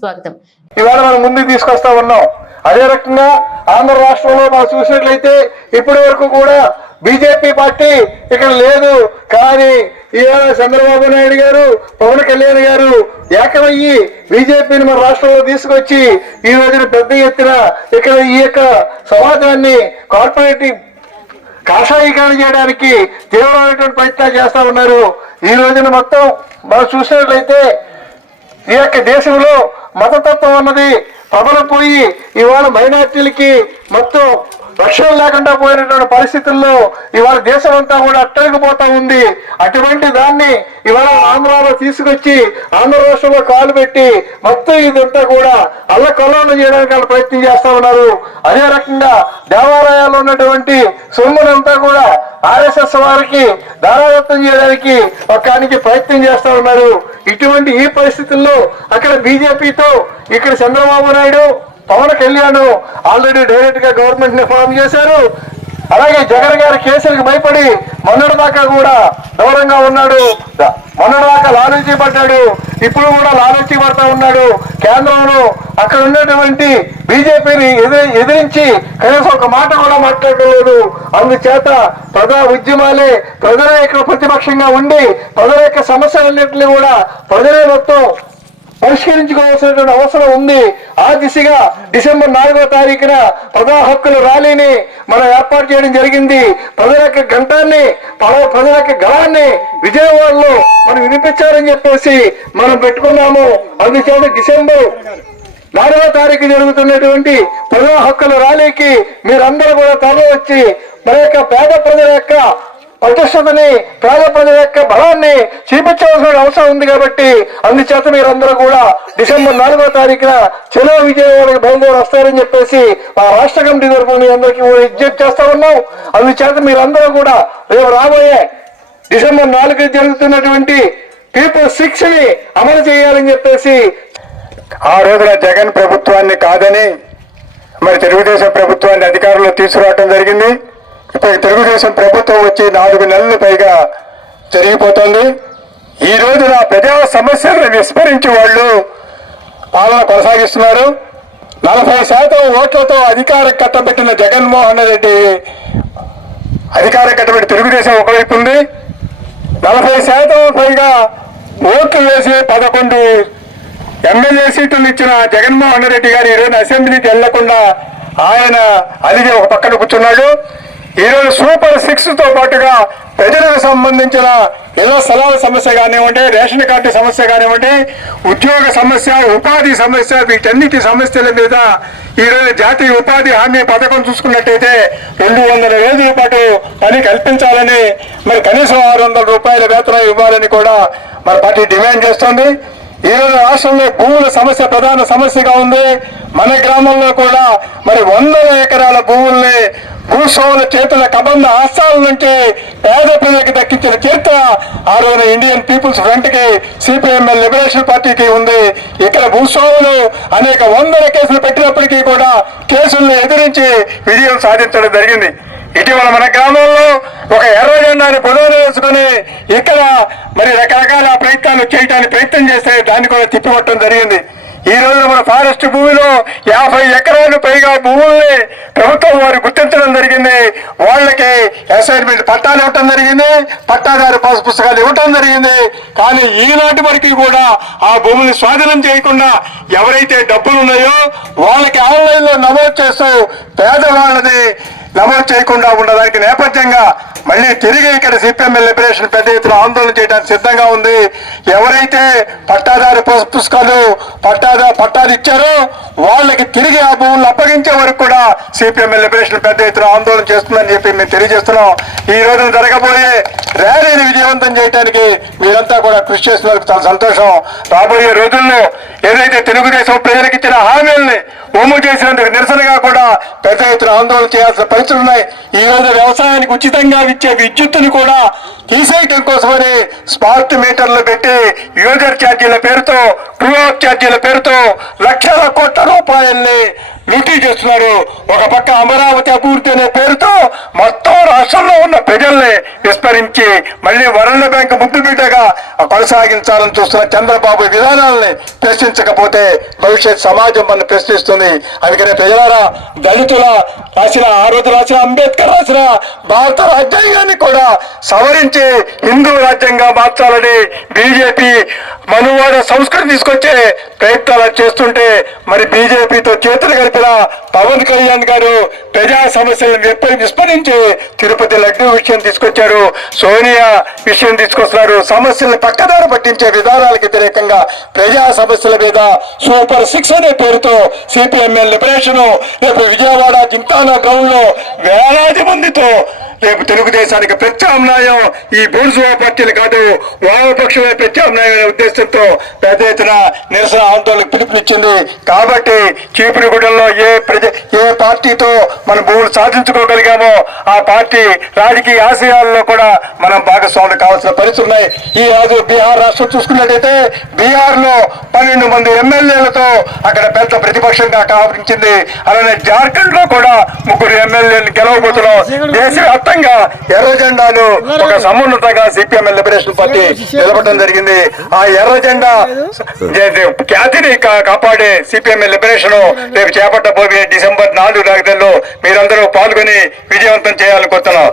స్వాగతం ఇవాళ మనం ముందుకు తీసుకొస్తా ఉన్నాం. అదే రకంగా ఆంధ్ర రాష్ట్రంలో మనం చూసినట్లయితే ఇప్పటి వరకు కూడా బీజేపీ పార్టీ ఇక్కడ లేదు. కానీ ఇవాళ చంద్రబాబు నాయుడు గారు పవన్ కళ్యాణ్ గారు ఏకమయ్యి బీజేపీని మన రాష్ట్రంలో తీసుకొచ్చి ఈ రోజున పెద్ద ఎత్తున ఇక్కడ ఈ యొక్క సమాజాన్ని కార్పొరేటివ్ కాషాయీకరణ చేయడానికి తీవ్రమైనటువంటి ప్రయత్నాలు చేస్తా ఉన్నారు. ఈ రోజున మొత్తం మనం చూసినట్లయితే ఈ యొక్క దేశంలో మతతత్వం అన్నది ప్రబలపోయి ఇవాళ మైనార్టీలకి మొత్తం రక్షణ లేకుండా పోయినటువంటి పరిస్థితుల్లో ఇవాళ దేశం అంతా కూడా అట్టడిగిపోతా ఉంది. అటువంటి దాన్ని ఇవాళ ఆంధ్రాలో తీసుకొచ్చి ఆంధ్ర రాష్ట్రంలో కాలు పెట్టి మొత్తం ఇదంతా కూడా అల్లకొల్లాలు చేయడానికి వాళ్ళు ప్రయత్నం చేస్తా ఉన్నారు. అదే రకంగా దేవాలయాల్లో ఉన్నటువంటి సొమ్మునంతా కూడా ఆర్ఎస్ఎస్ వారికి దారాదత్తం చేయడానికి ఒక్కానికి ప్రయత్నం చేస్తా ఉన్నారు. ఇటువంటి ఈ పరిస్థితుల్లో అక్కడ బీజేపీతో ఇక్కడ చంద్రబాబు నాయుడు పవన్ కళ్యాణ్ ఆల్రెడీ డైరెక్ట్గా గవర్నమెంట్ని ఫామ్ చేశారు. అలాగే జగన్ గారి కేసులకు భయపడి మొన్నటి దాకా కూడా దూరంగా ఉన్నాడు. మొన్నటి దాకా లాలూచి పడ్డాడు. ఇప్పుడు కూడా లాలూచి పడతా ఉన్నాడు. కేంద్రంలో అక్కడ ఉన్నటువంటి బీజేపీని ఎదిరి ఎదిరించి కనీసం ఒక మాట కూడా మాట్లాడలేదు అందుచేత ప్రజా ఉద్యమాలే ప్రజల యొక్క ప్రతిపక్షంగా ఉండి ప్రజల యొక్క సమస్యలన్నింటినీ కూడా ప్రజలే మొత్తం పరిష్కరించుకోవాల్సినటువంటి అవసరం ఉంది. ఆ దిశగా డిసెంబర్ నాలుగో తారీఖున ప్రజా హక్కుల ర్యాలీని మనం ఏర్పాటు చేయడం జరిగింది. ప్రజల యొక్క గంటాన్ని ప్రజల యొక్క గళాన్ని విజయవాడలో మనం వినిపించాలని చెప్పేసి మనం పెట్టుకున్నాము. అందుచేత డిసెంబర్ నాలుగో తారీఖు జరుగుతున్నటువంటి ప్రజా హక్కుల ర్యాలీకి మీరందరూ కూడా తరలి వచ్చి మన యొక్క పేద ప్రజల యొక్క పటిష్టతని పేద ప్రజల యొక్క బలాన్ని చూపించవలసిన అవసరం ఉంది కాబట్టి అందుచేత మీరందరూ కూడా డిసెంబర్ నాలుగో తారీఖున చెలో విజయవాడకి బయలుదేరి వస్తారని చెప్పేసి మా రాష్ట్ర కమిటీ తరఫున మీ అందరికీ కూడా విజ్ఞప్తి చేస్తా ఉన్నాం. అందుచేత మీరందరూ కూడా రేపు రాబోయే డిసెంబర్ నాలుగు జరుగుతున్నటువంటి పీపుల్ సిక్స్ని అమలు చేయాలని చెప్పేసి ఆ రోజున జగన్ ప్రభుత్వాన్ని కాదని మరి తెలుగుదేశం ప్రభుత్వాన్ని అధికారంలో తీసుకురావటం జరిగింది. ఇప్పుడు తెలుగుదేశం ప్రభుత్వం వచ్చి నాలుగు నెలలు పైగా జరిగిపోతుంది. ఈ రోజున ప్రజా సమస్యలను విస్మరించి వాళ్ళు పాలన కొనసాగిస్తున్నారు. నలభై శాతం ఓట్లతో అధికారం కట్టబెట్టిన జగన్మోహన్ రెడ్డి అధికారం కట్టబెట్టి తెలుగుదేశం ఒకవైపు ఉంది. నలభై శాతం పైగా ఓట్లు వేసి పదకొండు ఎమ్మెల్యే సీట్లు ఇచ్చిన జగన్మోహన్ రెడ్డి గారు ఈరోజు అసెంబ్లీకి వెళ్ళకుండా ఆయన అలిగి ఒక పక్కన కూర్చున్నాడు. ఈరోజు సూపర్ సిక్స్తో పాటుగా ప్రజలకు సంబంధించిన ఏదో స్థలాల సమస్య కానివ్వండి రేషన్ కార్డు సమస్య కానివ్వండి ఉద్యోగ సమస్య ఉపాధి సమస్య వీటన్నిటి సమస్యల మీద ఈరోజు జాతీయ ఉపాధి హామీ పథకం చూసుకున్నట్టయితే రెండు వందల రోజుల పాటు పని కల్పించాలని మరి కనీసం ఆరు వందల రూపాయల వేతనం ఇవ్వాలని కూడా మన పార్టీ డిమాండ్ చేస్తోంది. ఈ రాష్ట్రంలో భూముల సమస్య ప్రధాన సమస్యగా ఉంది? మన గ్రామంలో కూడా మరి వందల ఎకరాల భూముల్ని భూస్వాముల చేతుల కబంధ హస్తాల నుంచి పేద ప్రజలకు దక్కించిన చరిత్ర ఆ రోజున ఇండియన్ పీపుల్స్ ఫ్రంట్కి సిపిఎంఎల్ లిబరేషన్ పార్టీకి ఉంది. ఇక్కడ భూస్వాములు అనేక వందల కేసులు పెట్టినప్పటికీ కూడా కేసులను ఎదిరించి విజయం సాధించడం జరిగింది. ఇటీవల మన గ్రామంలో ఒక ఎర్ర జెండాను పొదవులు ఇక్కడ మరి రకరకాల ప్రయత్నాలు చేయడానికి ప్రయత్నం చేస్తే దాన్ని కూడా తిప్పిపట్టడం జరిగింది. ఈ రోజు మన ఫారెస్ట్ భూమిలో యాభై ఎకరాలు పైగా భూముల్ని ప్రభుత్వం వారు గుర్తించడం జరిగింది. వాళ్ళకి అసైన్మెంట్ పట్టాలు ఇవ్వటం జరిగింది. పట్టాదారు పాస్ పుస్తకాలు ఇవ్వటం జరిగింది. కానీ ఈనాటి వరకు కూడా ఆ భూముల్ని స్వాధీనం చేయకుండా ఎవరైతే డబ్బులు ఉన్నాయో వాళ్ళకి ఆన్లైన్లో నమోదు చేస్తూ పేదవాళ్ళని నమోదు చేయకుండా ఉండడానికి నేపథ్యంగా మళ్ళీ తిరిగి ఇక్కడ సిపిఎం లిబరేషన్ పెద్ద ఎత్తున ఆందోళన చేయడానికి సిద్ధంగా ఉంది. ఎవరైతే పట్టాదారు పుస్- పుస్తకాలు పట్టాదా పట్టాలు ఇచ్చారో వాళ్ళకి తిరిగి ఆ భూములు అప్పగించే వరకు కూడా సిపిఎం లిబరేషన్ పెద్ద ఎత్తున ఆందోళన చేస్తుందని చెప్పి మేము తెలియజేస్తున్నాం. ఈ రోజున జరగబోయే ర్యాలీని విజయవంతం చేయడానికి మీరంతా కూడా కృషి చేస్తున్నందుకు చాలా సంతోషం. రాబోయే రోజుల్లో ఏదైతే తెలుగుదేశం ప్రజలకు ఇచ్చిన హామీల్ని ఒమ్ము చేసినందుకు నిరసనగా కూడా పెద్ద ఎత్తున ఆందోళన చేయాల్సిన పరిస్థితులు ఉన్నాయి. ఈ రోజు వ్యవసాయానికి ఉచితంగా ఇచ్చే విద్యుత్తుని కూడా తీసేయటం కోసమని స్మార్ట్ మీటర్లు పెట్టి యూజర్ ఛార్జీల పేరుతో ట్రూ ఆఫ్ ఛార్జీల పేరుతో లక్షల కోట్ల రూపాయల్ని లూటీ చేస్తున్నారు. ఒక పక్క అమరావతి అభివృద్ధి అనే పేరుతో మొత్తం రాష్ట్రంలో ఉన్న ప్రజల్ని విస్మరించి మళ్ళీ వరల్డ్ బ్యాంక్ ముద్దు బిడ్డగా కొనసాగించాలని చూస్తున్న చంద్రబాబు విధానాలని ప్రశ్నించకపోతే భవిష్యత్ సమాజం మన ప్రశ్నిస్తుంది. అందుకనే ప్రజలారా దళితుల రాసిన ఆ రోజు రాసిన అంబేద్కర్ రాసిన భారత రాజ్యాంగాన్ని కూడా సవరించి హిందూ రాజ్యంగా మార్చాలని బీజేపీ మనువాడ సంస్కృతి తీసుకొచ్చే ప్రయత్నాలు చేస్తుంటే మరి బీజేపీతో చేతులు కలిపిన పవన్ కళ్యాణ్ గారు ప్రజా సమస్యలను ఎప్పటి విస్మరించి తిరుపతి లడ్డు విషయం తీసుకొచ్చారు సోనియా విషయం తీసుకొస్తున్నారు. సమస్యలను పక్కదారి పట్టించే విధానాలకు వ్యతిరేకంగా ప్రజా సమస్యల మీద సూపర్ సిక్స్ అనే పేరుతో సిపిఎంఎల్ లిబరేషన్ రేపు విజయవాడ జింతానా గ్రౌండ్లో వేలాది మందితో రేపు తెలుగుదేశానికి ప్రత్యామ్నాయం. ఈ బూర్జువా పార్టీలు కాదు వామపక్షమే ప్రత్యామ్నాయం అనే ఉద్దేశంతో పెద్ద ఎత్తున నిరసన ఆందోళనకు పిలుపునిచ్చింది. కాబట్టి చీపురుగూడెంలో ఏ ప్రజ ఏ పార్టీతో మనం భూములు సాధించుకోగలిగామో ఆ పార్టీ రాజకీయ ఆశయాల్లో కూడా మనం భాగస్వాములు కావాల్సిన పరిస్థితులు ఉన్నాయి. ఈ రోజు బీహార్ రాష్ట్రం చూసుకున్నట్టయితే బీహార్లో పన్నెండు మంది ఎమ్మెల్యేలతో అక్కడ పెద్ద ప్రతిపక్షంగా కావరించింది అలానే జార్ఖండ్లో కూడా ముగ్గురు ఎమ్మెల్యేలు గెలవబోతున్నాం దేశవ్యాప్తంగా ఎర్ర జెండాను ఒక సమున్నతంగా సిపిఎం లిబరేషన్ పార్టీ నిలబడడం జరిగింది. ఆ ఎర్ర జెండా ఖ్యాతిని కాపాడే సిపిఎం లిబరేషన్ రేపు చేపట్టబోయే డిసెంబర్ నాలుగు రాగదల్లో మీరందరూ పాల్గొని విజయవంతం చేయాలనుకుంటున్నాం